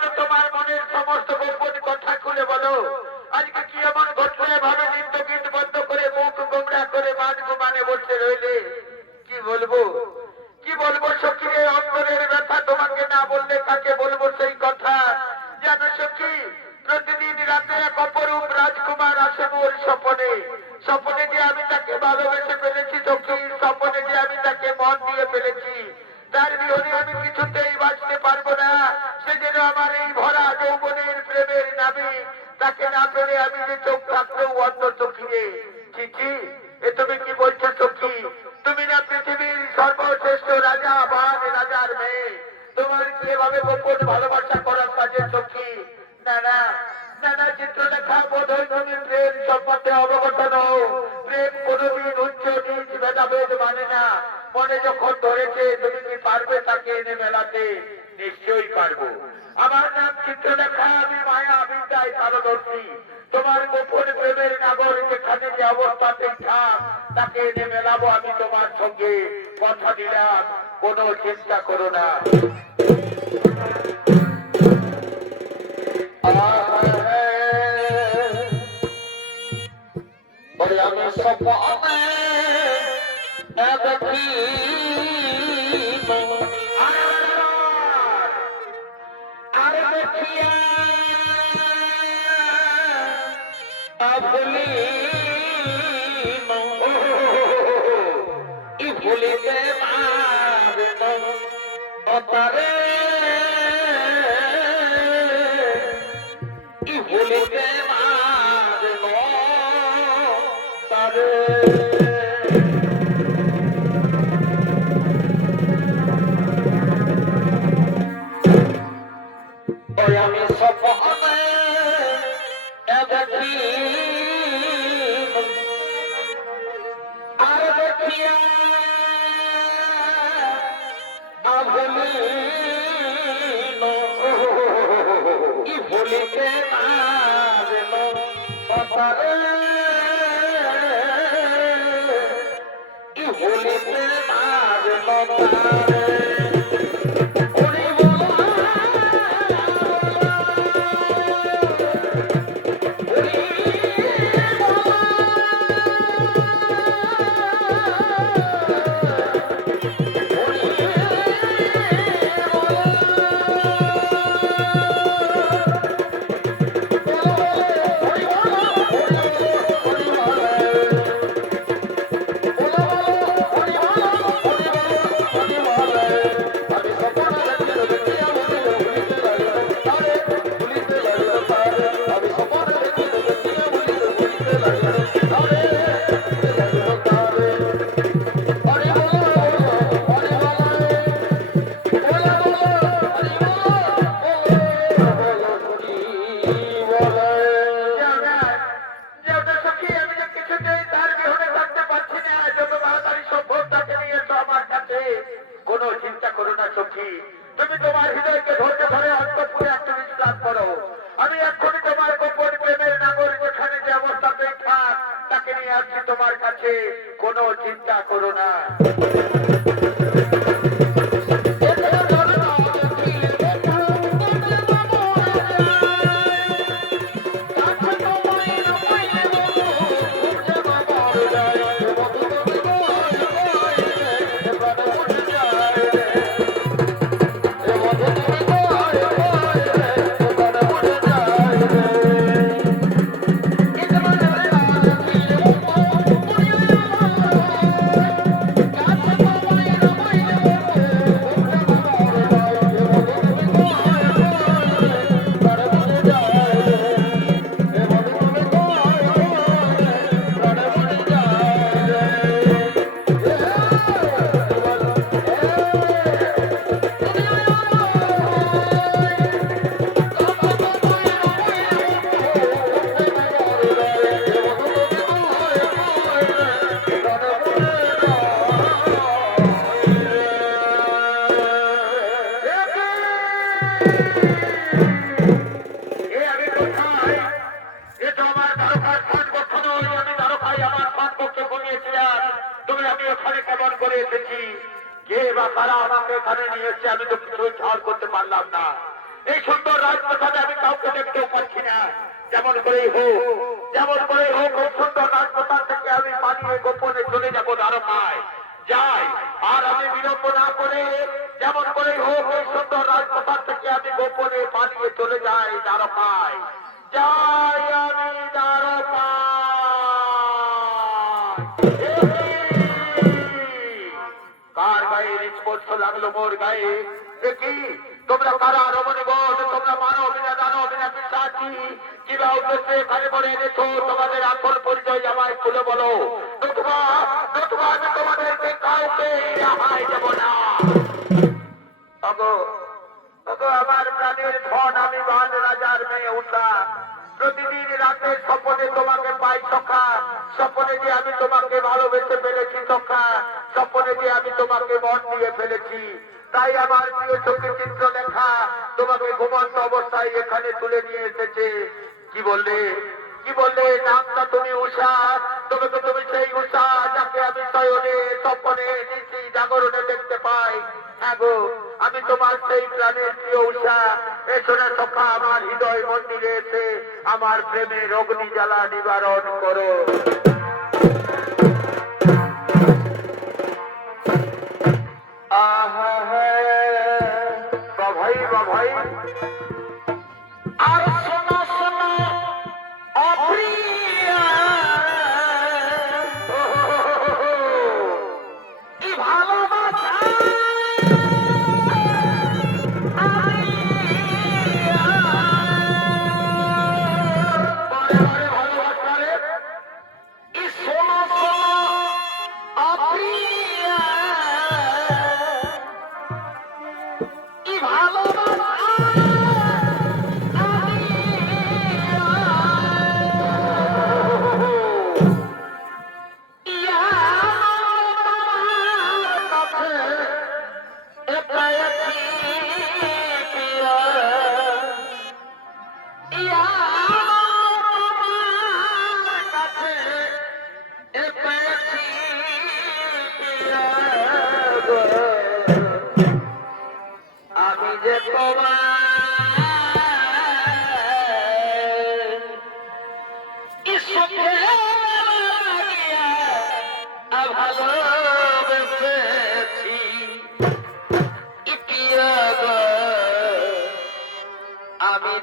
আমাকে তোমার মনের সমস্ত গোপন কথা খুলে বলো। আজকে কি এমন ঘটলে ভাবে নৃত্য বন্ধ করে মুখ গোমরা করে মান গুমানে বসে রইলে? কি বলব? কি বলব সখী, এই ব্যথা তোমাকে না বললে কাকে বলব সেই কথা? জানো সখী, প্রতিদিন রাতে এক অপরূপ রাজকুমার আসে মোর স্বপনে। স্বপনে যে আমি তাকে ভালোবেসে ফেলেছি সখী, স্বপনে যে আমি তাকে মন দিয়ে ফেলেছি। তার বিহনে আমি কিছুতেই সে যেন আমার এই ভরা যৌবনের প্রেমের নামে তাকে না পেলে আমি যে চোখ থাকলেও অন্য চোখিরে চিঠি এ তুমি কি বলছো, সখী? তুমি না পৃথিবীর সর্বশ্রেষ্ঠ রাজা বান রাজার মেয়ে। তোমার কি এভাবে গোপন ভালোবাসা করার কাজে সখী? না মানে না। মনে যখন ধরেছে, তুমি কি পারবে তাকে এনে মেলাতে? নিশ্চয়ই পারব। আমার নাম চিত্রলেখা, আমি মায়া বিদ্যায় পারদর্শী। তোমার গোপন প্রেমের নাগর যেখানে যে অবস্থাতে থাক তাকে এনে মেলাবো আমি তোমার সঙ্গে। কথা দিলাম, কোনো চিন্তা করো না। বলে, আমি স্বপ্নে দেখি। করলি পারে। ই ভুলিতে হৃদয়কে ধৈর্য ধরে অন্তপুরে একটু বিশ্রাম করো। আমি এক্ষুনি তোমার গোপন প্রেমের নাগর যেখানে যে অবস্থাতেই থাক তাকে নিয়ে আসছি তোমার কাছে। কোনো চিন্তা করো না। যেমন করেই হোক, যেমন করেই হোক সুন্দর রাজপ্রসাদ থেকে আমি পালিয়ে গোপনে চলে যাব দ্বারকায় যাই, আর আমি বিলম্ব না করে যেমন করেই হোক, এই সুন্দর রাজপ্রসাদ থেকে আমি গোপনে পালিয়ে চলে যাই দ্বারকায় যাই আমি দ্বারকায় কার গায়ে স্পর্শ লাগল মোর গায়ে? তোমরা কারা রমণীগণ তোমরা মানব বিনা দানব বিনা পিসাচি কিবা উদ্দেশ্যে এখানে পড়ে এনেছো? তোমাদের আসল পরিচয় আমায় খুলে বলো। আমি প্রতিদিন রাতে স্বপনে তোমাকে পাই সখা। স্বপনে যে আমি তোমাকে ভালোবেসে ফেলেছি সখা। স্বপনে যে আমি তোমাকে মন দিয়ে ফেলেছি। তাই আমার প্রিয় চোখে চিত্র লেখা তোমাকে ঘুমন্ত অবস্থায় এখানে তুলে নিয়ে এসেছে। কি বললে? কি বললে? নামটা তুমি উষা তবে তো তুমি সেই উষা যাকে আমি শয়নে, স্বপনে, নিশি, জাগরণে দেখতে পাই। হ্যাঁ গো, আমি তোমার সেই প্রাণের প্রিয় উষা এসো না সখা, আমার হৃদয় মন্দিরে এসে আমার প্রেমের অগ্নি জ্বালা নিবারণ করো। ভালোবাসা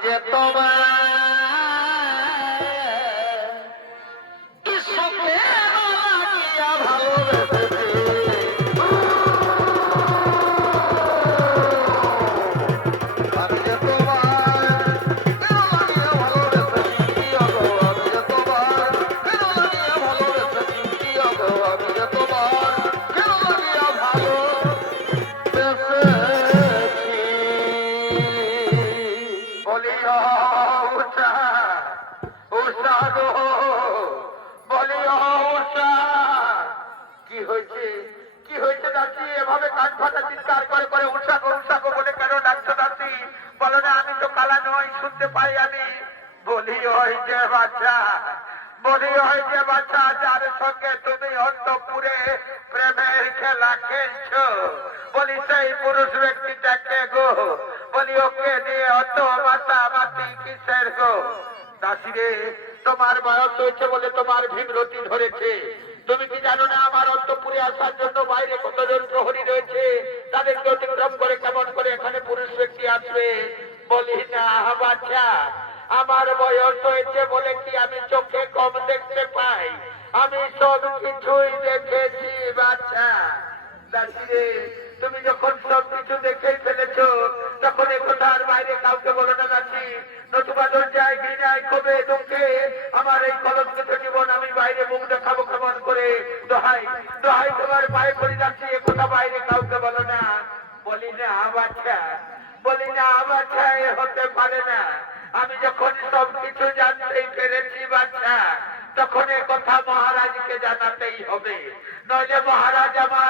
যে তোমার বলো না, আমি তো কালা নই, শুনতে পাই আমি। বলি ওই যে বাচ্চা, বলি ওই যে বাচ্চা, যার সঙ্গে তুমি অন্তপুরে প্রেমের খেলা খেলছো। বলি সেই পুরুষ ব্যক্তিটাকে গো? বলি ওকে দিয়ে অত মাতা মাতি কিসের গো? দাসিরে, তোমার বয়স হয়েছে বলে তোমার ভীমরতি ধরেছে। তুমি কি জানো না, আমার অন্তপুরে আসার জন্য বাইরে কতজন প্রহরী রয়েছে তাদেরকে অতিক্রম করে কেমন করে এখানে পুরুষ ব্যক্তি আসবে বলি বাচ্চা, আমার বয়স হয়েছে বলে কি আমি চোখে কম দেখতে পাই? আমি সব কিছুই দেখেছি, বাচ্চা। তুমি যখন সব কিছু দেখেই ফেলেছো, তখন এ কথার বাইরে কাউকে বলো না, দাসি। নতুবা লজ্জায় ঘৃণায় ক্ষোভে, দুঃখে, আমার এই কলঙ্কিত জীবন আমি বাইরে মুখ দেখাবো কেমন করে? দোহাই দোহাই তোমার পায়ে পড়ে যাচ্ছি এ কথা বাইরে কাউকে বলো না। বলি না, বাচ্চা। বলি না আমার ছায় হতে পারে না। আমি যখন সব কিছু জানতেই পেরেছি বাচ্চা তখন এ কথা মহারাজকে জানাতেই হবে। নয় যে মহারাজ আমার